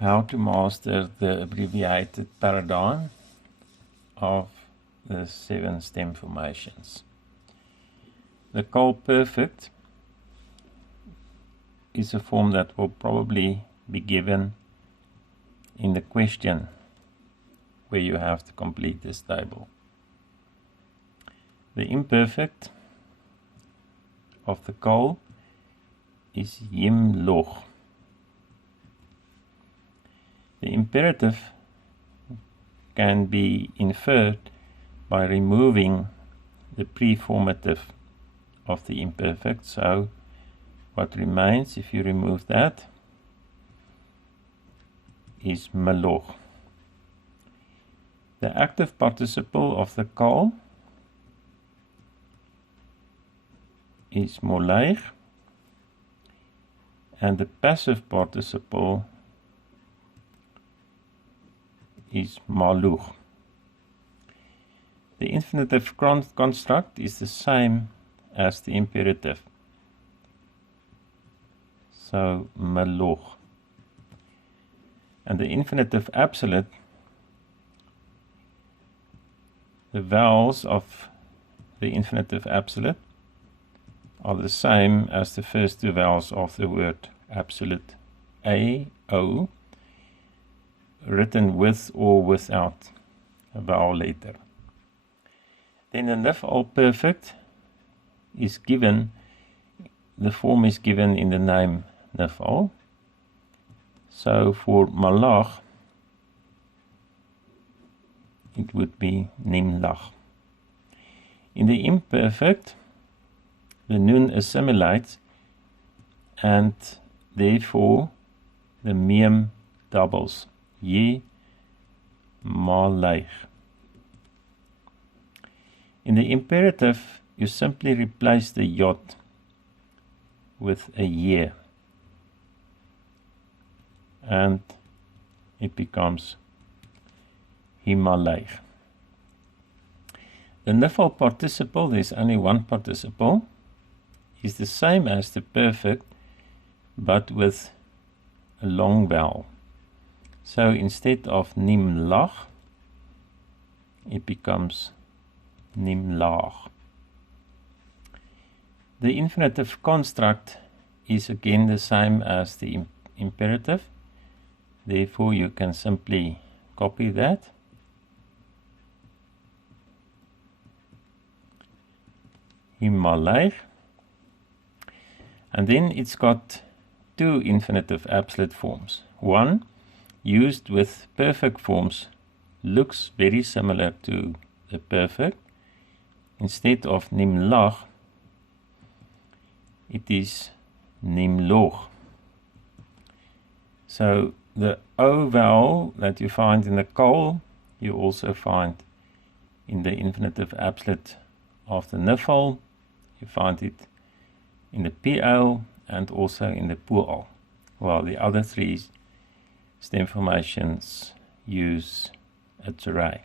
How to master the abbreviated paradigm of the 7 stem formations. The call perfect is a form that will probably be given in the question where you have to complete this table. The imperfect of the call is yim loch. The imperative can be inferred by removing the preformative of the imperfect. So what remains if you remove that is meloch. The active participle of the call is moleich, and the passive participle is maluch. The infinitive construct is the same as the imperative. So meloch. And the infinitive absolute, the vowels of the infinitive absolute are the same as the first two vowels of the word absolute. A, O, written with or without a vowel letter. Then the nif-al perfect is given, the form is given in the name nif-al. So for malach, it would be nimlach. In the imperfect, the nun assimilates, and therefore the mem doubles. Ye maleich. In the imperative, you simply replace the yod with a ye, and it becomes himaleich. The nif-al participle, there's only one participle, is the same as the perfect, but with a long vowel. So instead of nimlach, it becomes nimlach. The infinitive construct is again the same as the imperative. Therefore, you can simply copy that. Himaleich. And then it's got two infinitive absolute forms. One, used with perfect forms, looks very similar to the perfect. Instead of nimlach, it is nimloch. So the O vowel that you find in the call, you also find in the infinitive absolute of the nif-al. You find it in the PL and also in the PUAL, while the other three stem formations use a terray.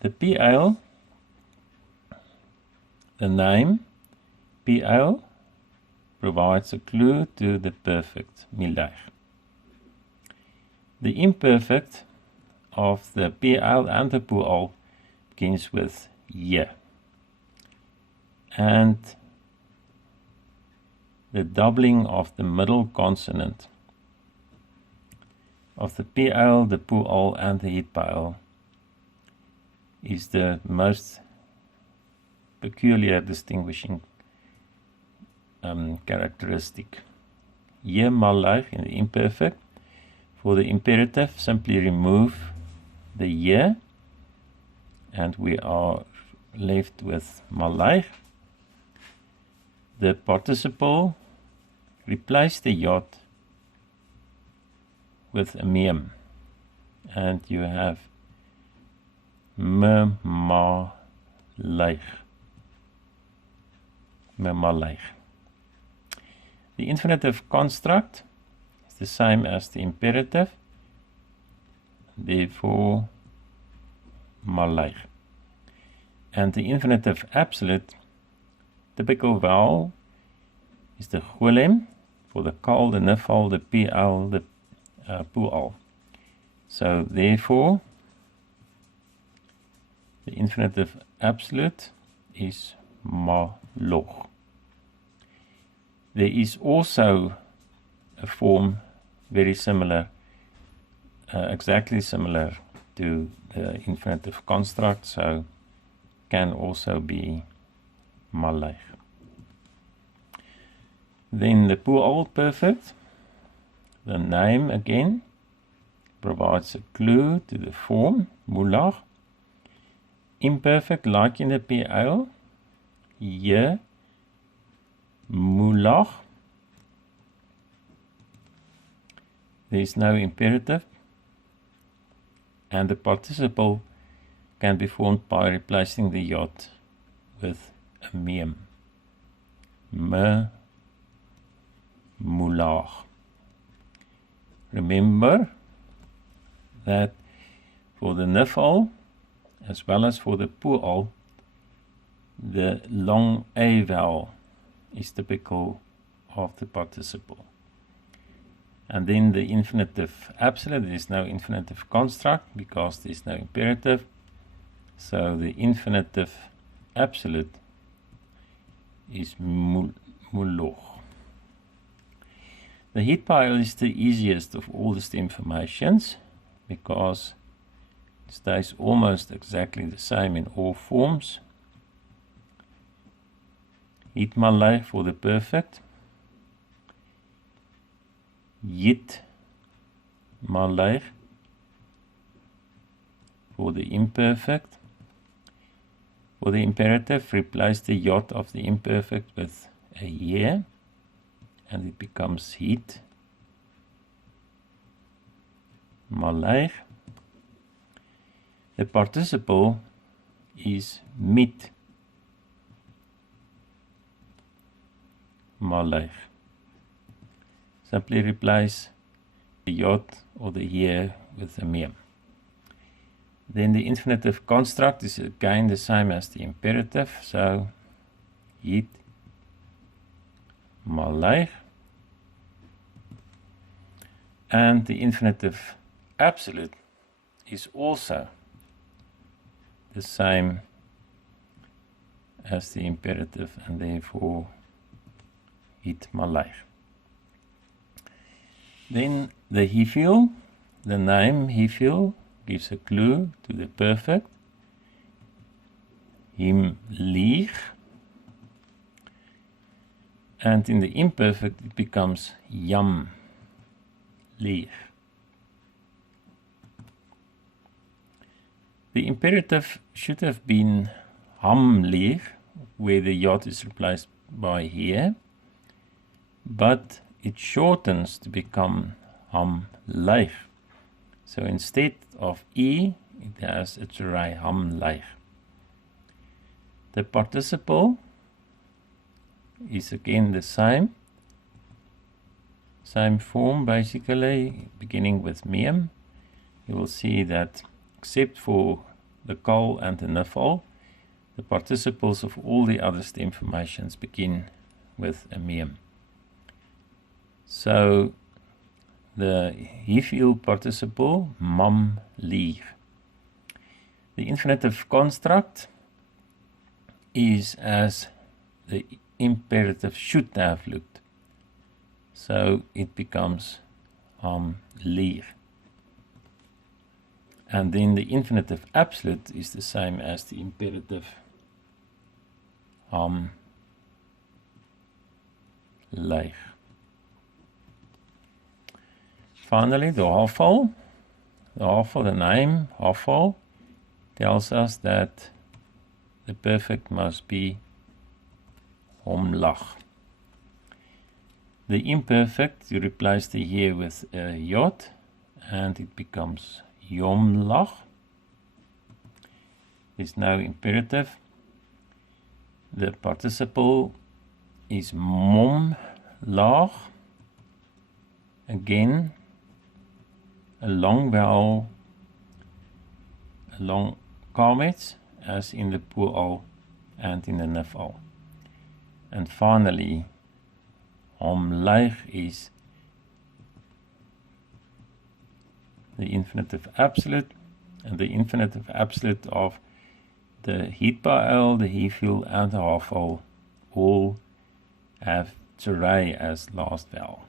The PL, the name PL, provides a clue to the perfect mileich. The imperfect of the PL and the PUAL begins with ye, and the doubling of the middle consonant of the PL, the PUAL, and the hitpaal is the most peculiar distinguishing characteristic. Ye maleich in the imperfect. For the imperative, simply remove the ye, and we are left with maleich. The participle, replace the yod with a mem, and you have memaleich. Memaleich. The infinitive construct is the same as the imperative, therefore maleich. And the infinitive absolute, typical vowel is the golem for the kal, the nif-al, the pl, plural. So therefore, the infinitive absolute is malog. There is also a form very similar, exactly similar to the infinitive construct, so can also be malleg. Then the plural perfect, the name again provides a clue to the form, mullag. Imperfect, like in the PL, je, mullag. There is no imperative, and the participle can be formed by replacing the jot with a mem. Me, mullag. Remember that for the nifl, as well as for the plural, the long A vowel is typical of the participle. And then the infinitive absolute, there is no infinitive construct because there is no imperative. So the infinitive absolute is mulog. The heat pile is the easiest of all the stem formations because it stays almost exactly the same in all forms. Heat malleg for the perfect. Yit malleg for the imperfect. For the imperative, replace the jot of the imperfect with a ye, and it becomes heat malleg. The participle is mit malleg. Simply replace the jot or the ye with a mem. Then the infinitive construct is again the same as the imperative, so heat malleg. And the infinitive absolute is also the same as the imperative, and therefore heat malleg. Then the hifil, the name hifil gives a clue to the perfect. Him lieg. And in the imperfect it becomes jam lieg. The imperative should have been ham lieg, where the jot is replaced by here, but it shortens to become ham leeg. So instead of e, it has a terei ham leeg. The participle is again the same form basically, beginning with mem. You will see that except for the kal and the nifl, the participles of all the other stem formations begin with a mem. So the hifil participle, mam lieg. The infinitive construct is as the imperative should have looked. So it becomes ham lieg. And then the infinitive absolute is the same as the imperative ham leeg. Finally, the hafal. The hafal, the name hafal, tells us that the perfect must be homlag. The imperfect, you replace the here with a jot, and it becomes jomlag. There's no imperative. The participle is momlag. Again, a long vowel, a long comet, as in the plural and in the nifl. And finally, homleg is the infinitive absolute, and the infinitive absolute of the heat-by-ale, the he-feel, and the half-vowel all have to ray as last vowel.